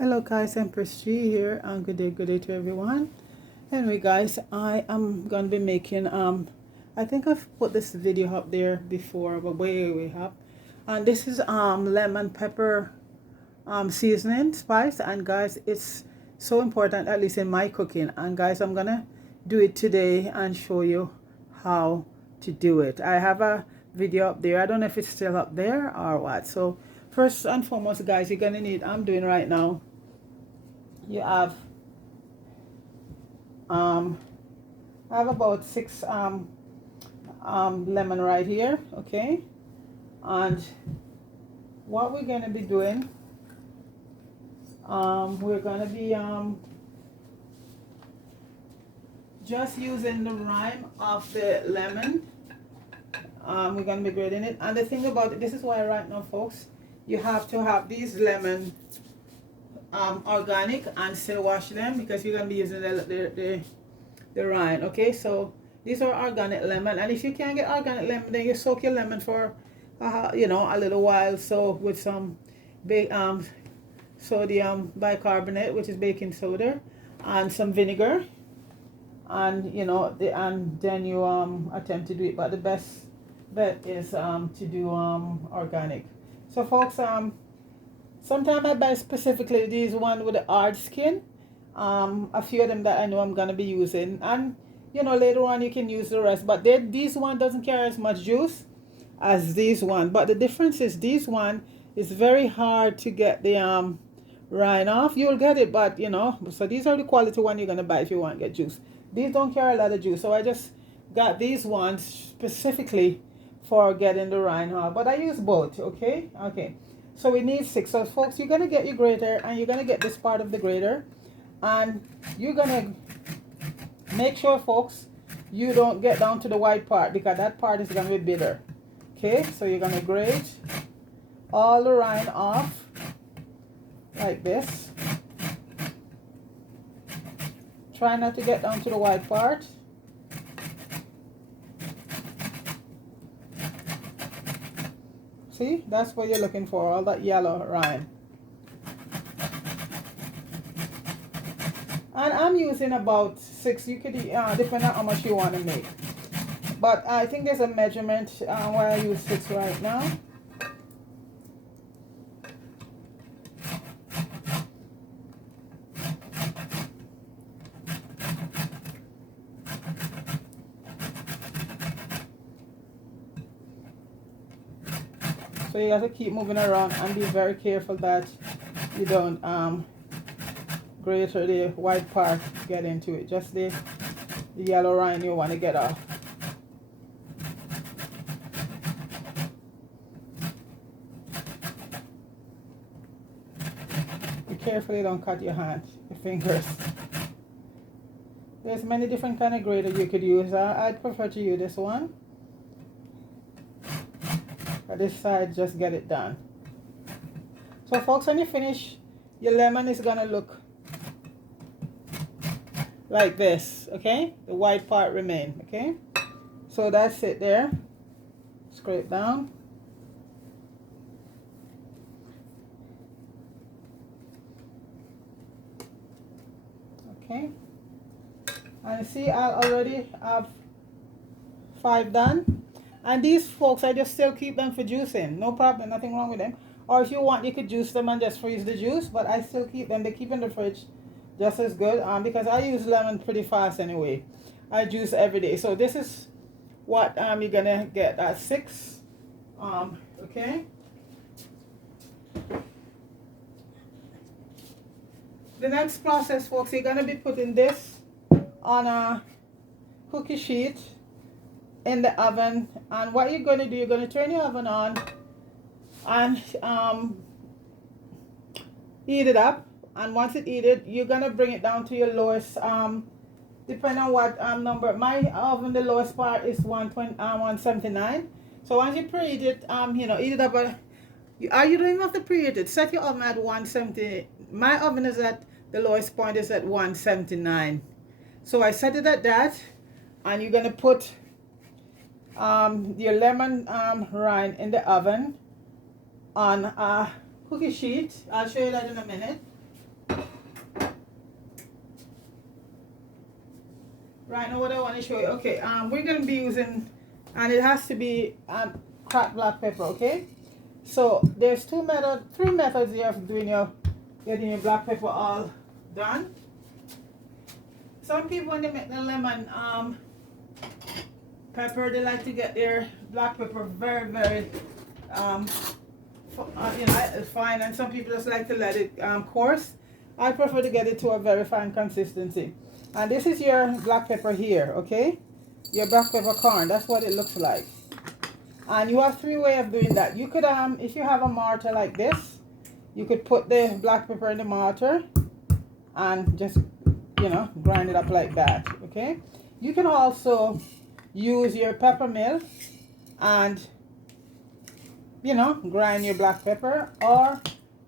Hello guys, Empress G here and good day to everyone. Anyway guys, I am gonna be making I think I've put this video up there before, but way up. And this is lemon pepper seasoning spice, and guys, it's so important, at least in my cooking. And guys, I'm gonna do it today and show you how to do it. I have a video up there. I don't know if it's still up there or what. So first and foremost guys, you're gonna need, I'm doing right now, you have I have about six lemon right here, okay? And what we're gonna be doing, we're gonna be just using the rind of the lemon. We're gonna be grating it, and the thing about it, this is why right now folks, you have to have these lemon organic and still wash them, because you're gonna be using the rind. Okay, so these are organic lemon, and if you can't get organic lemon, then you soak your lemon for you know, a little while, so with some sodium bicarbonate, which is baking soda, and some vinegar, and you know, and then you attempt to do it. But the best bet is to do organic. So folks, sometimes I buy specifically these one with the hard skin. A few of them that I know I'm gonna be using, and you know, later on you can use the rest. But these one doesn't carry as much juice as these one. But the difference is these one is very hard to get the rind off. You'll get it, but you know. So these are the quality one you're gonna buy if you want to get juice. These don't carry a lot of juice, so I just got these ones specifically for getting the rind off. But I use both. Okay. So we need 6. So folks, you're gonna get your grater, and you're gonna get this part of the grater, and you're gonna make sure folks, you don't get down to the white part, because that part is gonna be bitter. Okay, so you're gonna grate all the rind off like this. Try not to get down to the white part. See, that's what you're looking for, all that yellow rind. And I'm using about 6. You could, depending on how much you want to make. But I think there's a measurement where I use 6 right now. So you have to keep moving around and be very careful that you don't grate the white part get into it. Just the yellow rind you want to get off. Be careful you don't cut your hand, your fingers. There's many different kind of grater you could use. I'd prefer to use this one. This side, just get it done. So folks, when you finish, your lemon is gonna look like this. Okay, the white part remain. Okay, so that's it there. Scrape down. Okay, and see, I already have 5 done. And these folks, I just still keep them for juicing. No problem, nothing wrong with them. Or if you want, you could juice them and just freeze the juice. But I still keep them. They keep in the fridge just as good. Because I use lemon pretty fast anyway. I juice every day. So this is what you're gonna get at 6. Okay. The next process, folks, you're gonna be putting this on a cookie sheet in the oven. And what you're going to do, you're going to turn your oven on and heat it up. And once it heated, you're going to bring it down to your lowest, depending on what number. My oven, the lowest part is 179. So once you preheat it, you know, heat it up. You don't even have to preheat it. Set your oven at 170. My oven is at, the lowest point is at 179. So I set it at that, and you're going to put your lemon rind in the oven on a cookie sheet. I'll show you that in a minute. right now what I want to show you. Okay, we're gonna be using, and it has to be cracked black pepper. Okay, so there's three methods here of doing getting your black pepper all done. Some people when they make the lemon pepper, they like to get their black pepper very fine, and some people just like to let it coarse. I prefer to get it to a very fine consistency. And this is your black pepper here, okay? Your black pepper corn, that's what it looks like. And you have three ways of doing that. You could, if you have a mortar like this, you could put the black pepper in the mortar and just, grind it up like that, okay? You can also use your pepper mill and, grind your black pepper. Or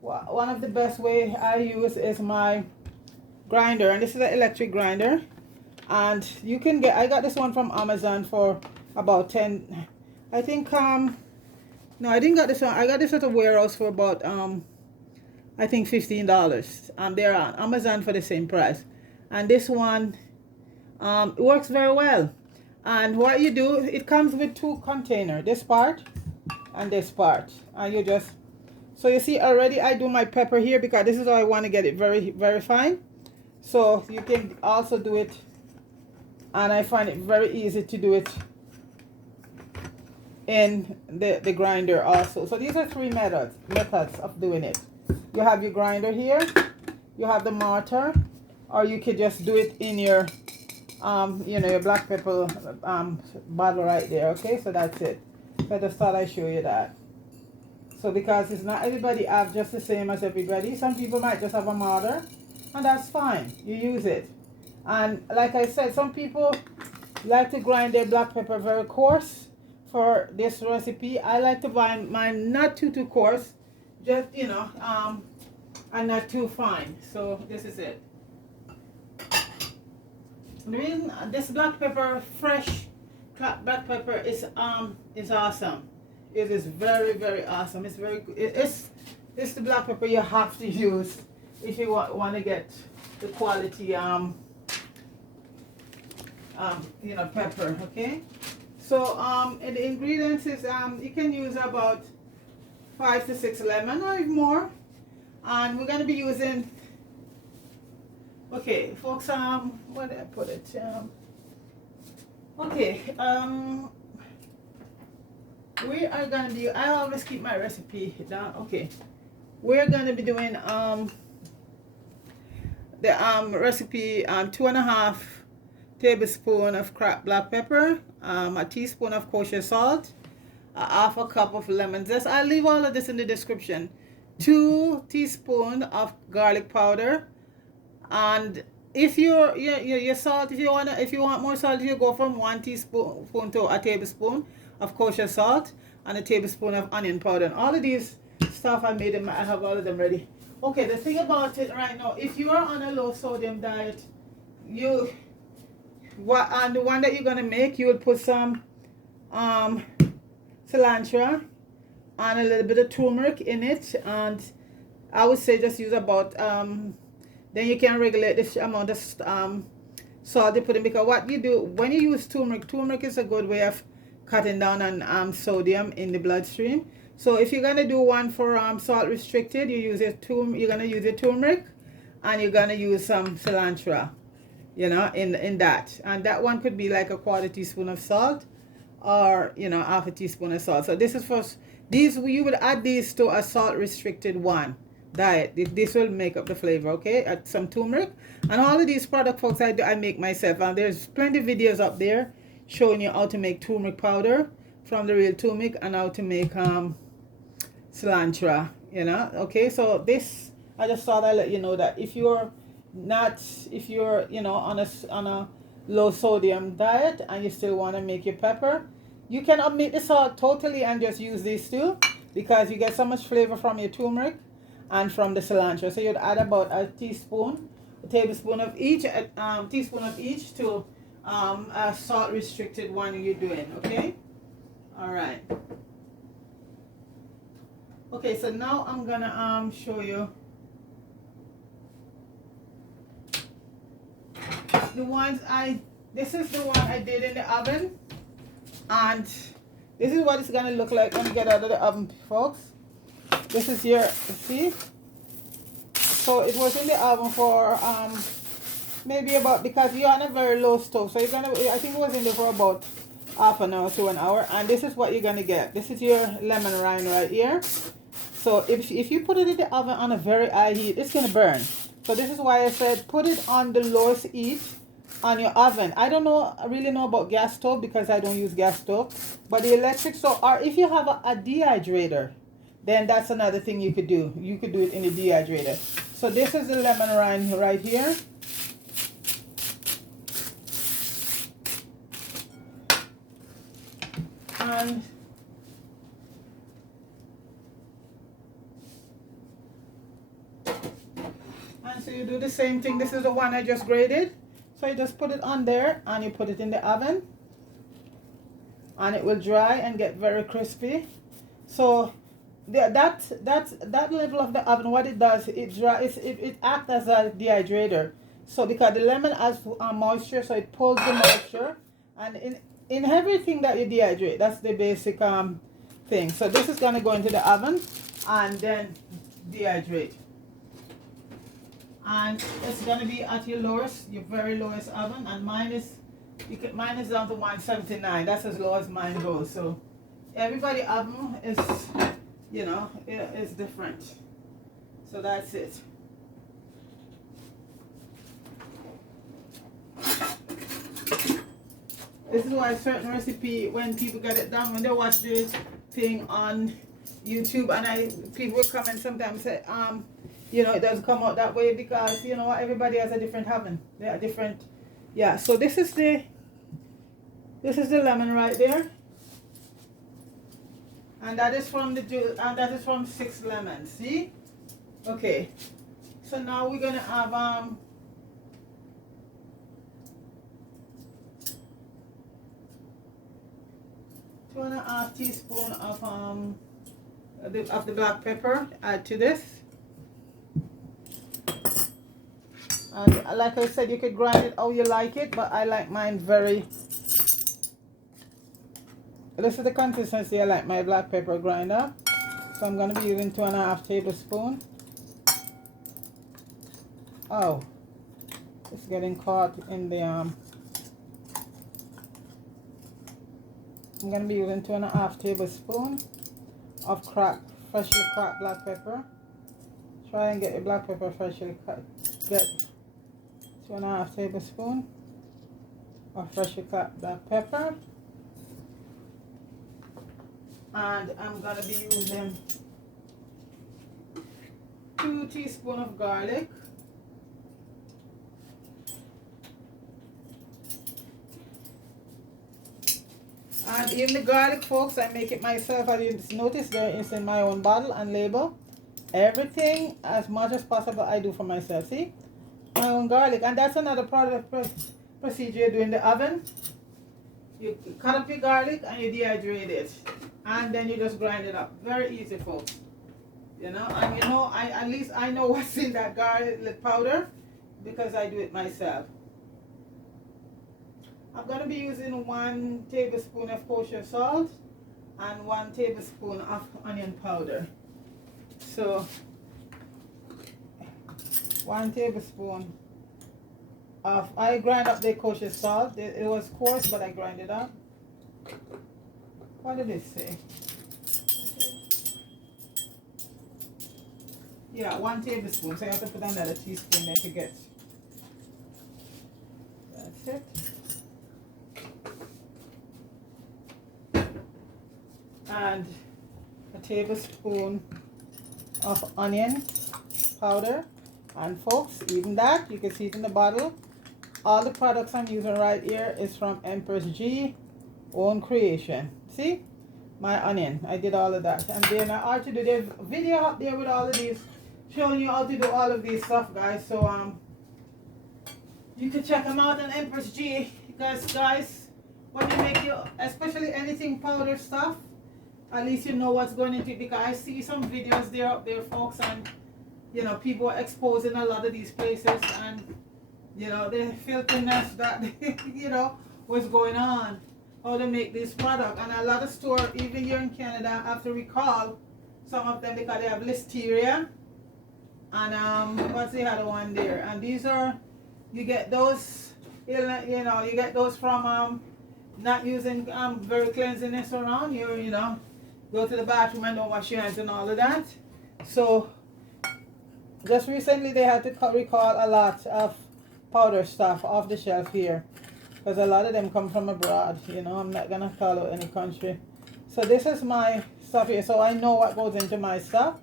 one of the best way I use is my grinder, and this is an electric grinder. And you can I got this one from Amazon for about 10, I think, no, I didn't get this one. I got this at a warehouse for about, I think $15. They're on Amazon for the same price. And this one, it works very well. And what you do, it comes with two containers, this part and this part. And you just, so you see already I do my pepper here because this is how I want to get it very fine. So you can also do it, and I find it very easy to do it in the grinder also. So these are three methods of doing it. You have your grinder here, you have the mortar, or you could just do it in your your black pepper bottle right there. Okay, so that's it. So I just thought I'd show you that. So because it's not everybody have just the same as everybody. Some people might just have a mortar, and that's fine. You use it. And like I said, some people like to grind their black pepper very coarse for this recipe. I like to grind mine not too coarse, just and not too fine. So this is it. The reason this black pepper, fresh black pepper, is awesome. It is very awesome. It's very good. It's the black pepper you have to use if you want to get the quality pepper. Okay, so and the ingredients is you can use about 5 to 6 lemon or even more, and we're going to be using, okay folks, where did I put it, okay, we are going to be, I always keep my recipe down. Okay, we're going to be doing the recipe, 2.5 tablespoons of cracked black pepper, a teaspoon of kosher salt, a half a cup of lemon zest. I'll leave all of this in the description. 2 teaspoons of garlic powder, and if your salt, if you want more salt, you go from 1 teaspoon to a tablespoon of kosher salt and a tablespoon of onion powder. And all of these stuff I made them, I have all of them ready. Okay, the thing about it right now, if you are on a low sodium diet, the one that you're gonna make, you will put some cilantro and a little bit of turmeric in it, and I would say just use about then you can regulate this amount of salt you put in, because what you do when you use turmeric is a good way of cutting down on sodium in the bloodstream. So if you're gonna do one for salt restricted, you're gonna use a turmeric, and you're gonna use some cilantro, in that, and that one could be like a 1/4 teaspoon of salt, or half a teaspoon of salt. So this is for these, you would add these to a salt restricted diet. This will make up the flavor. Okay, add some turmeric, and all of these product, folks, I make myself, and there's plenty of videos up there showing you how to make turmeric powder from the real turmeric, and how to make cilantro. Okay, so this, I just thought I'd let you know that if you're on a low sodium diet and you still want to make your pepper, you can omit the salt totally and just use these two, because you get so much flavor from your turmeric and from the cilantro. So you'd add about a tablespoon of each, to a salt restricted one you're doing. Okay, all right. Okay, so now I'm gonna show you the ones I this is the one I did in the oven, and this is what it's gonna look like when you get out of the oven, folks. This is your, see? So it was in the oven for maybe about, because you're on a very low stove, so you're gonna, I think it was in there for about half an hour to an hour. And this is what you're gonna get. This is your lemon rind right here. So if you put it in the oven on a very high heat, it's gonna burn. So this is why I said put it on the lowest heat on your oven. I don't know, I really know about gas stove because I don't use gas stove, but the electric stove, or if you have a dehydrator, then that's another thing you could do. You could do it in the dehydrator. So this is the lemon rind right here. And so you do the same thing. This is the one I just grated. So you just put it on there and you put it in the oven, and it will dry and get very crispy. So that level of the oven, what it does, it acts as a dehydrator. So because the lemon has moisture, so it pulls the moisture, and in everything that you dehydrate, that's the basic thing. So this is gonna go into the oven and then dehydrate. And it's gonna be at your lowest, your very lowest oven, and mine is down to 179. That's as low as mine goes. So everybody oven is, you know, is different. So that's it. This is why certain recipe, when people get it done, when they watch this thing on YouTube, and people will comment sometimes say, you know, it doesn't come out that way because, you know, everybody has a different oven. They are different. Yeah, so this is the lemon right there. And that is from that is from 6 lemons. See? Okay. So now we're gonna have 2.5 teaspoons of the black pepper. Add to this. And like I said, you could grind it how you like it, but I like mine very. This is the consistency I like my black pepper grinder. So I'm going to be using 2.5 tablespoons. Oh, it's getting caught in the I'm going to be using 2.5 tablespoons of freshly cracked black pepper. Try and get your black pepper freshly cut. Get 2.5 tablespoons of freshly cut black pepper, and I'm gonna be using 2 teaspoons of garlic, and even the garlic, folks, I make it myself. As you notice, there is in my own bottle and label. Everything as much as possible I do for myself. See? My own garlic. And that's another procedure you do in the oven. You cut up your garlic and you dehydrate it, and then you just grind it up. Very easy, folks. You know, and you know, at least I know what's in that garlic powder because I do it myself. I'm going to be using 1 tablespoon of kosher salt and 1 tablespoon of onion powder. So 1 tablespoon of, I grind up the kosher salt. It was coarse, but I grind it up. What did it say? Yeah, 1 tablespoon. So you have to put another teaspoon there to get. That's it. And a tablespoon of onion powder. And folks, even that, you can see it in the bottle. All the products I'm using right here is from Empress G, own creation. See? My onion. I did all of that. And then I ought to do the video up there with all of these, showing you how to do all of these stuff, guys. So you can check them out on Empress G. Because guys, when you make your, especially anything powder stuff, at least you know what's going into it. Because I see some videos there up there, folks, and you know, people are exposing a lot of these places, and you know, the filthiness that, you know, was going on, how to make this product. And a lot of stores, even here in Canada, have to recall some of them because they have listeria. And what's the other one there? And these are, you get those, you know, you get those from not using very cleanliness around you, you know, go to the bathroom and don't wash your hands and all of that. So just recently they had to recall a lot of powder stuff off the shelf here because a lot of them come from abroad, you know. I'm not gonna call out any country. So this is my stuff here, so I know what goes into my stuff.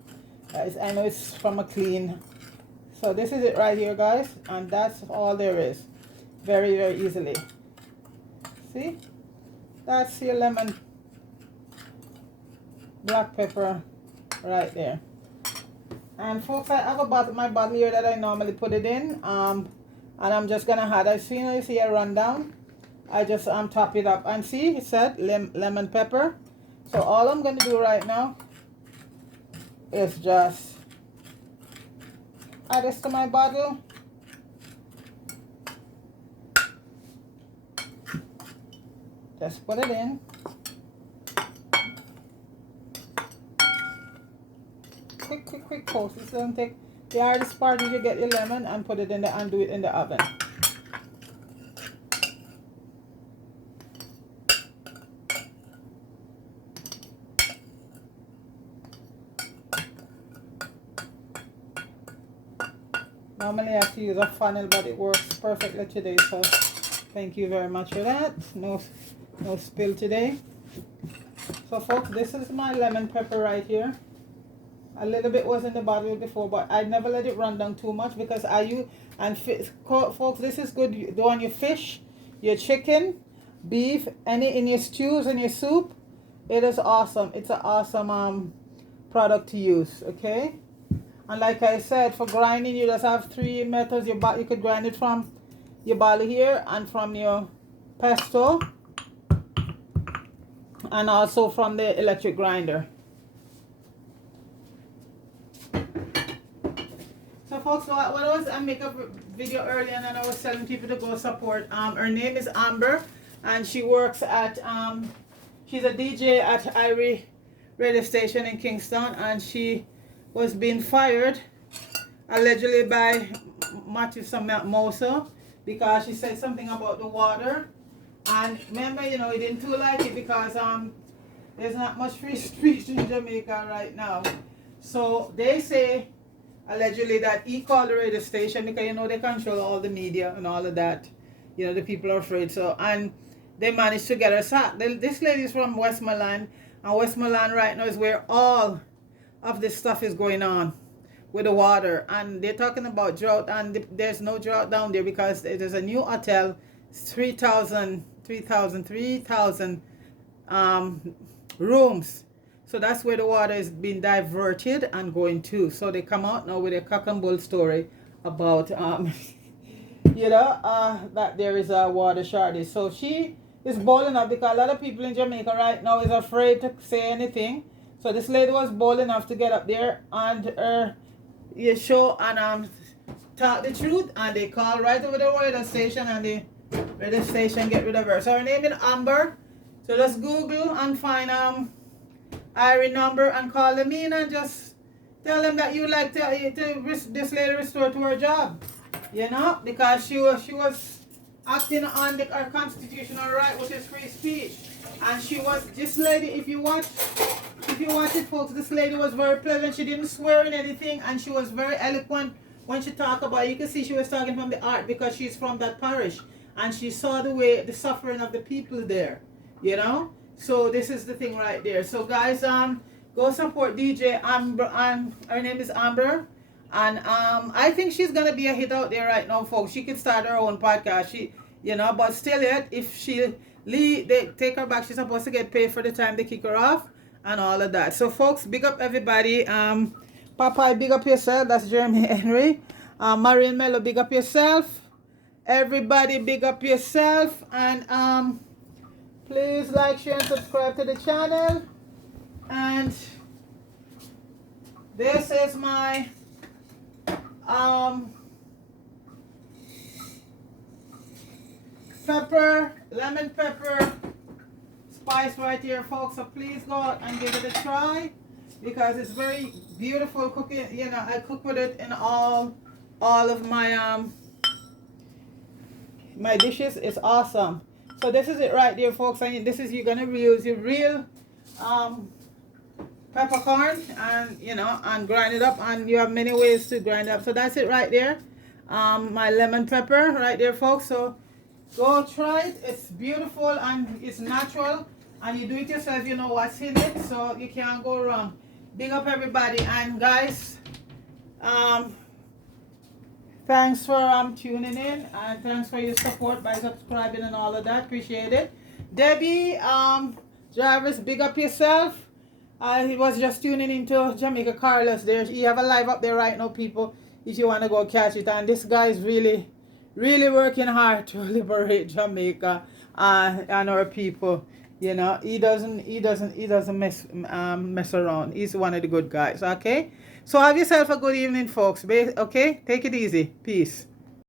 Guys, I know it's from a clean. So this is it right here, guys, and that's all there is. Very, very easily. See? That's your lemon, black pepper right there. And folks, I have my bottle here that I normally put it in. And I'm just gonna add, as soon as you see a rundown, I just top it up. And see, it said lemon pepper. So all I'm gonna do right now is just add this to my bottle. Just put it in. Quick post. This doesn't take. The hardest part is you get your lemon and put it in the and do it in the oven. Normally I have to use a funnel, but it works perfectly today. So thank you very much for that. No spill today. So folks, this is my lemon pepper right here. A little bit was in the bottle before, but I never let it run down too much because folks, this is good. You do on your fish, your chicken, beef, any in your stews and your soup. It is awesome. It's an awesome product to use. Okay, and like I said, for grinding, you just have 3 methods. You could grind it from your barley here and from your pesto, and also from the electric grinder. So folks, I make a video earlier and I was telling people to go support. Her name is Amber, and she works at she's a DJ at Irie radio station in Kingston, and she was being fired allegedly by Matthew Moser because she said something about the water. And remember, you know, he didn't too like it because there's not much free speech in Jamaica right now. So they say allegedly that he called the radio station because, you know, they control all the media and all of that. You know, the people are afraid. So, and they managed to get her sacked. This lady is from Westmoreland, and Westmoreland right now is where all of this stuff is going on with the water. And they're talking about drought, and there's no drought down there because there's a new hotel, 3,000 rooms. So that's where the water is being diverted and going to. So they come out now with a cock and bull story about, you know, that there is a water shortage. So she is bold enough because a lot of people in Jamaica right now is afraid to say anything. So this lady was bold enough to get up there and show and talk the truth. And they call right over the radio station, and the radio station get rid of her. So her name is Amber. So just Google and find Irie number and call them in and just tell them that you like this lady restore to her job, you know, because she was acting on her constitutional right, which is free speech. And this lady, if you watch it, folks, this lady was very pleasant. She didn't swear in anything, and she was very eloquent when she talked about it. You can see she was talking from the heart because she's from that parish, and she saw the suffering of the people there, you know. So this is the thing right there. So guys, go support DJ Amber, and her name is Amber, and I think she's gonna be a hit out there right now, folks. She could start her own podcast. You know, but still yet, if they take her back, she's supposed to get paid for the time they kick her off and all of that. So folks, big up everybody. Popeye, big up yourself. That's Jeremy Henry. Marian Mello, big up yourself. Everybody, big up yourself, and please like, share, and subscribe to the channel. And this is my pepper, lemon pepper spice right here, folks. So please go out and give it a try because it's very beautiful cooking. You know, I cook with it in all of my my dishes. It's awesome. So this is it right there, folks. And this is, you're gonna use your real peppercorn and, you know, and grind it up, and you have many ways to grind it up. So that's it right there. My lemon pepper right there, folks. So go try it. It's beautiful and it's natural, and you do it yourself. You know what's in it, so you can't go wrong. Big up everybody, and guys, thanks for tuning in, and thanks for your support by subscribing and all of that. Appreciate it. Debbie, Jarvis, big up yourself. He was just tuning into Jamaica Carlos there. You have a live up there right now, people, if you want to go catch it. And this guy is really, really working hard to liberate Jamaica and our people. You know, he doesn't mess around. He's one of the good guys. Okay, so have yourself a good evening, folks. Okay, take it easy. Peace.